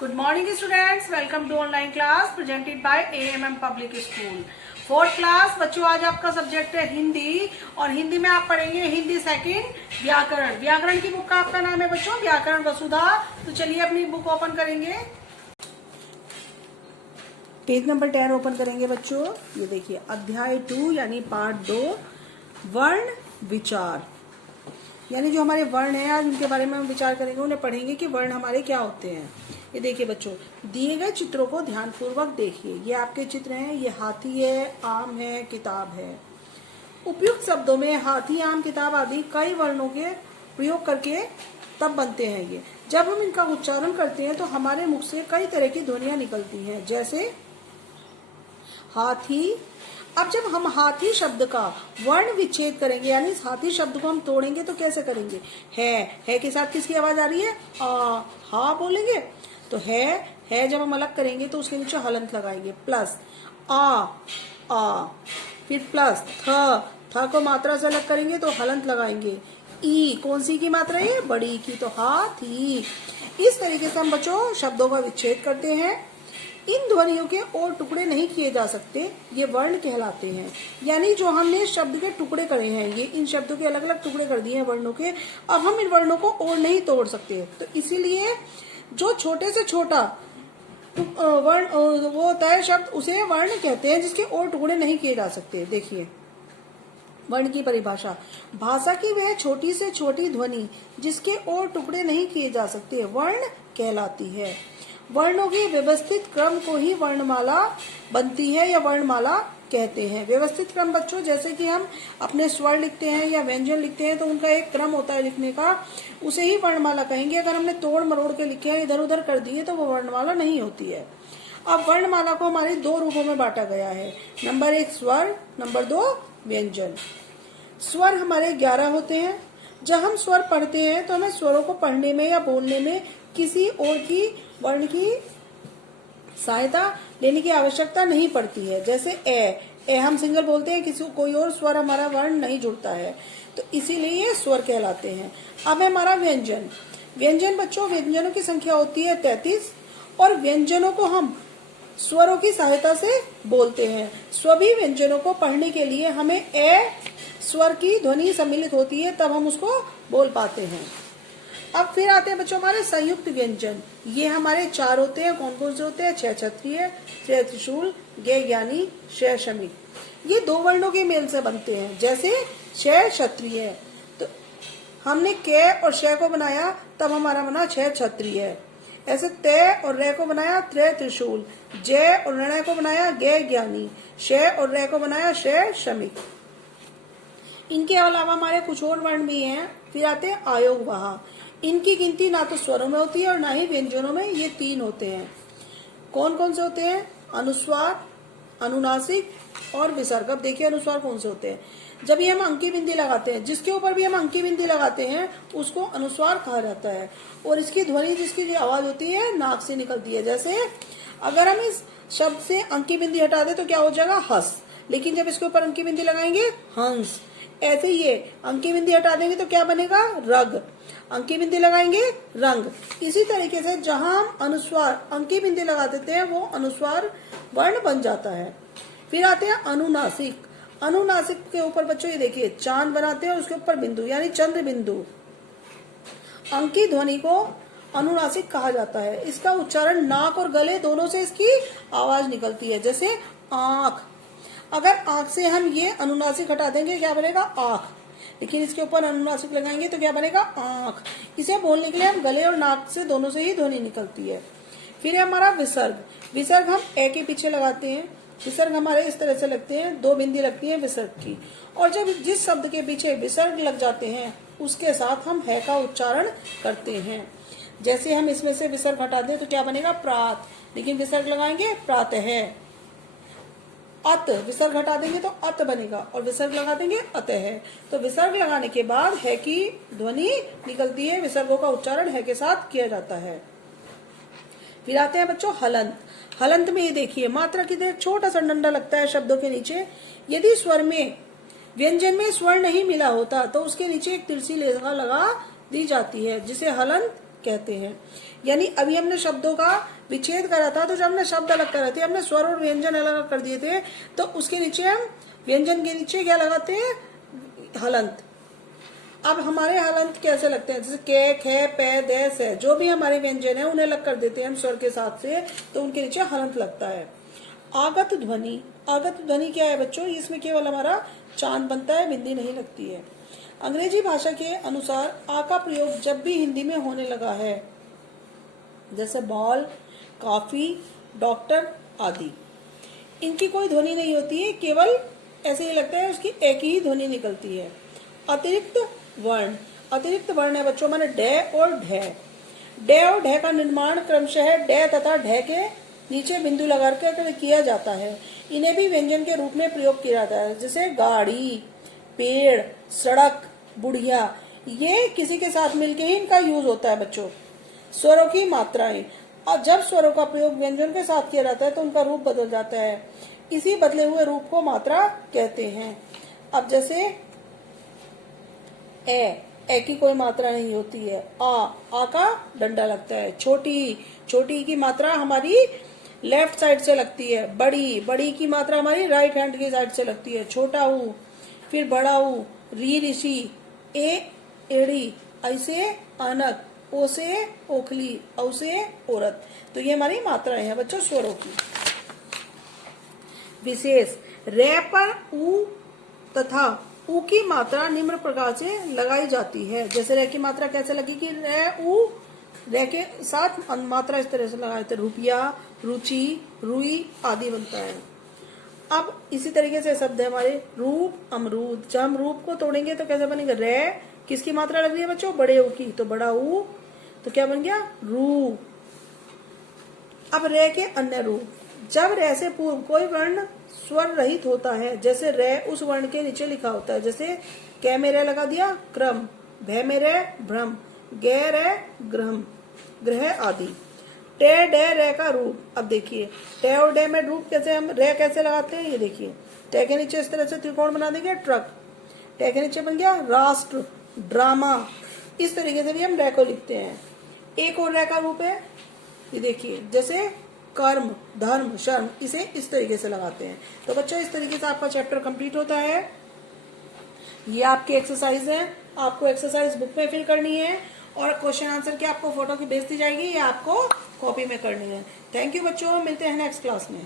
Good morning students, welcome to online class presented by AMM Public School. Fourth class बच्चों, आज आपका subject है हिंदी और हिंदी में आप पढ़ेंगे हिंदी सेकंड व्याकरण। व्याकरण की बुक का आपका नाम है बच्चों व्याकरण वसुधा। तो चलिए अपनी बुक ओपन करेंगे, पेज नंबर 10 ओपन करेंगे बच्चों। ये देखिए अध्याय 2 यानी पार्ट 2 वर्ण विचार, यानी जो हमारे वर्ण है आज उनके बारे में हम विचार करेंगे, उन्हें पढ़ेंगे कि वर्ण हमारे क्या होते हैं। ये देखिए बच्चों, दिए गए चित्रों को ध्यानपूर्वक देखिए। ये आपके चित्र हैं, ये हाथी है, आम है, किताब है। उपयुक्त शब्दों में हाथी, आम, किताब आदि कई वर्णों के प्रयोग करके तब बनते हैं। ये जब हम इनका उच्चारण करते हैं तो हमारे मुख से कई तरह की ध्वनियां निकलती हैं, जैसे हाथी। अब जब हम हाथी शब्द का वर्ण विच्छेद करेंगे, यानी इस हाथी शब्द को हम तोड़ेंगे तो कैसे करेंगे? है के साथ किसकी आवाज आ रही है? हा बोलेंगे। तो है जब हम अलग करेंगे तो उसके नीचे हलंत लगाएंगे, प्लस आ, फिर प्लस थ को मात्रा से अलग करेंगे तो हलंत लगाएंगे। ई कौन सी की मात्रा है? बड़ी की, तो हाथी। इस तरीके से हम बच्चों शब्दों का विच्छेद करते हैं। इन ध्वनियों के और टुकड़े नहीं किए जा सकते, ये वर्ण कहलाते हैं। यानी जो हमने शब्द के टुकड़े करे हैं, ये इन शब्दों के अलग अलग टुकड़े कर दिए हैं वर्णों के, अब हम इन वर्णों को और नहीं तोड़ सकते। तो इसीलिए जो छोटे से छोटा वर्ण वो होता है शब्द, उसे वर्ण कहते हैं, जिसके और टुकड़े नहीं किए जा सकते। देखिए वर्ण की परिभाषा, भाषा की वह छोटी से छोटी ध्वनि जिसके और टुकड़े नहीं किए जा सकते वर्ण कहलाती है। वर्णों के व्यवस्थित क्रम को ही वर्णमाला बनती है या वर्णमाला कहते हैं। व्यवस्थित क्रम बच्चों, जैसे कि हम अपने स्वर लिखते हैं या व्यंजन लिखते हैं तो उनका एक क्रम होता है लिखने का, उसे ही वर्णमाला कहेंगे। अगर हमने तोड़ मरोड़ के लिखे हैं, इधर उधर कर दिए, तो वो वर्णमाला नहीं होती है। अब वर्णमाला को हमारे दो रूपों में बांटा गया है। नंबर 1 स्वर, नंबर 2 व्यंजन। स्वर हमारे 11 होते हैं। जब हम स्वर पढ़ते हैं तो हमें स्वरों को पढ़ने में या बोलने में किसी और की वर्ण की सहायता लेने की आवश्यकता नहीं पड़ती है। जैसे ए हम सिंगल बोलते हैं, किसी कोई और स्वर हमारा वर्ण नहीं जुड़ता है, तो इसीलिए ये स्वर कहलाते हैं। अब है हमारा व्यंजन। व्यंजन बच्चों, व्यंजनों की संख्या होती है 33 और व्यंजनों को हम स्वरों की सहायता से बोलते हैं। सभी व्यंजनों को पढ़ने के लिए हमें ए स्वर की ध्वनि सम्मिलित होती है, तब हम उसको बोल पाते हैं। अब फिर आते हैं बच्चों हमारे संयुक्त व्यंजन। ये हमारे 4 होते हैं। कौन कौन से होते हैं? छ क्षत्रिय, छ त्रिशूल, गे ज्ञानी, श शमिक। ये 2 वर्णों के मेल से बनते हैं। जैसे छ क्षत्रिय, तो हमने के और श को बनाया, तब हमारा बना छ क्षत्रिय। ऐसे ते और रे को बनाया, त्रे त्रिशूल। जय और रण को बनाया, गे ज्ञानी। श और रे को बनाया, श शमिक। इनके अलावा हमारे कुछ और वर्ण भी हैं। फिर आते हैं आयोगवाह। इनकी गिनती ना तो स्वरों में होती है और ना ही व्यंजनों में। ये 3 होते हैं। कौन कौन से होते हैं? अनुस्वार, अनुनासिक और विसर्ग। अब देखिए अनुस्वार कौन से होते हैं। जब ये हम अंकी बिंदी लगाते हैं, जिसके ऊपर भी हम अंकी बिंदी लगाते हैं उसको अनुस्वार कहा जाता है। और इसकी ध्वनि, जिसकी जो आवाज होती है, नाक से निकलती है। जैसे अगर हम इस शब्द से अंकी बिंदी हटा दे तो क्या हो जाएगा? हस। लेकिन जब इसके ऊपर अंकी बिंदी लगाएंगे, हंस। ऐसे ये अंकी बिंदी हटा देंगे तो क्या बनेगा? रग। अंकी बिंदी लगाएंगे, रंग। इसी तरीके से जहां हम अनुस्वार अंकी बिंदी लगा देते हैं वो अनुस्वार वर्ण बन जाता है। फिर आते हैं अनुनासिक। अनुनासिक के ऊपर बच्चों ये देखिए चांद बनाते हैं और उसके ऊपर बिंदु, यानी चंद्र बिंदु। अंकी ध्वनि को अनुनासिक कहा जाता है। इसका उच्चारण नाक और गले दोनों से इसकी आवाज निकलती है। जैसे आंख, अगर आंख से हम ये अनुनासिक हटा देंगे क्या बनेगा? आंख। लेकिन इसके ऊपर अनुनासिक लगाएंगे तो क्या बनेगा? आंख। इसे बोलने के लिए हम गले और नाक से दोनों से ही ध्वनि निकलती है। फिर है हमारा विसर्ग। विसर्ग हम ए के पीछे लगाते हैं। विसर्ग हमारे इस तरह से लगते हैं, 2 बिंदी लगती है विसर्ग की। और जब जिस शब्द के पीछे विसर्ग लग जाते हैं उसके साथ हम है का उच्चारण करते हैं। जैसे हम इसमें से विसर्ग हटा दें तो क्या बनेगा? प्रात। लेकिन विसर्ग लगाएंगे प्रातः। अत, विसर्ग हटा देंगे तो अत बनेगा और विसर्ग लगा देंगे अतः। तो विसर्ग लगाने के बाद है की ध्वनि निकलती है। विसर्गों का उच्चारण है के साथ किया जाता है। फिर आते हैं बच्चों हलंत। हलंत में ये देखिए मात्रा की तरह छोटा सा डंडा लगता है शब्दों के नीचे। यदि स्वर में व्यंजन में स्वर नहीं मिला होता तो उसके नीचे एक तिरछी रेखा लगा दी जाती है, जिसे हलंत कहते हैं। यानी अभी हमने शब्दों का विच्छेद करा था, तो जब हमने शब्द अलग करे थे, हमने स्वर और व्यंजन अलग कर दिए थे, तो उसके नीचे हम व्यंजन के नीचे क्या लगाते हैं, हलंत। अब हमारे हलंत कैसे लगते हैं, जैसे के, खे, पे, दे, से, जो भी हमारे व्यंजन है उन्हें अलग कर देते हैं हम स्वर के साथ से, तो उनके नीचे हलंत लगता है। आगत ध्वनि, आगत ध्वनि क्या है बच्चों, इसमें केवल हमारा चांद बनता है, बिंदी नहीं लगती है। अंग्रेजी भाषा के अनुसार आ का प्रयोग जब भी हिंदी में होने लगा है, जैसे बॉल, कॉफी, डॉक्टर आदि, इनकी कोई ध्वनि नहीं होती है, केवल ऐसे ही लगता है उसकी एक ही ध्वनि निकलती है। अतिरिक्त वर्ण, अतिरिक्त वर्ण है बच्चों माने डे और ढे। डे और ढे का निर्माण क्रमशः डे तथा ढे के नीचे बिंदु लगाकर किया जाता है। इन्हें भी व्यंजन के रूप में प्रयोग किया जाता है, जैसे गाड़ी, पेड़, सड़क, बुढ़िया, ये किसी के साथ मिलके ही इनका यूज होता है बच्चों। स्वरों की मात्राएं, और जब स्वरों का प्रयोग व्यंजन के साथ किया जाता है तो उनका रूप बदल जाता है, इसी बदले हुए रूप को मात्रा कहते हैं। अब जैसे ए की कोई मात्रा नहीं होती है, आ का डंडा लगता है। छोटी, छोटी की मात्रा हमारी लेफ्ट साइड से लगती है। बड़ी, बड़ी की मात्रा हमारी राइट हैंड की साइड से लगती है। छोटा ऊ, फिर बड़ा ऊ, री ऋषि, एड़ी, ऐसे अनक, ओ से ओखली, औ से औरत। तो ये हमारी मात्राएं हैं बच्चों स्वरों की। विशेष, रे पर ऊ तथा ऊ की मात्रा निम्न प्रकार से लगाई जाती है। जैसे रे की मात्रा कैसे लगेगी, रे ऊ, रे के साथ मात्रा इस तरह से लगाए थे, रुपया, रुचि, रुई आदि बनता है। अब इसी तरीके से शब्द है हमारे रूप, अमरूद। जब हम रूप को तोड़ेंगे तो कैसे बनेगा, रे किसकी मात्रा लग रही है बच्चों, बड़े ऊ की, तो बड़ा ऊ, तो क्या बन गया, रू। अब रे के अन्य रूप, जब रे से पूर्व कोई वर्ण स्वर रहित होता है, जैसे रे उस वर्ण के नीचे लिखा होता है, जैसे कै में रे लगा दिया, क्रम, भे में रे, भ्रम, गे रे, ग्रह, ग्रह आदि। टे डे रे का रूप, अब देखिए टे और डे में रूप कैसे, हम रे कैसे लगाते हैं, ये देखिए टे के नीचे इस तरह से त्रिकोण बना देंगे, ट्रक, टे के नीचे बन गया राष्ट्र, ड्रामा। इस तरीके से भी हम रे को लिखते हैं। एक और रे का रूप है, ये देखिए जैसे कर्म, धर्म, शर्म, इसे इस तरीके से लगाते हैं। तो बच्चों इस तरीके से आपका चैप्टर कंप्लीट होता है। ये आपकी एक्सरसाइज है, आपको एक्सरसाइज बुक में फिल करनी है और क्वेश्चन आंसर की आपको फोटो की भेज दी जाएगी, ये आपको कॉपी में करनी है। थैंक यू बच्चों, मिलते हैं नेक्स्ट क्लास में।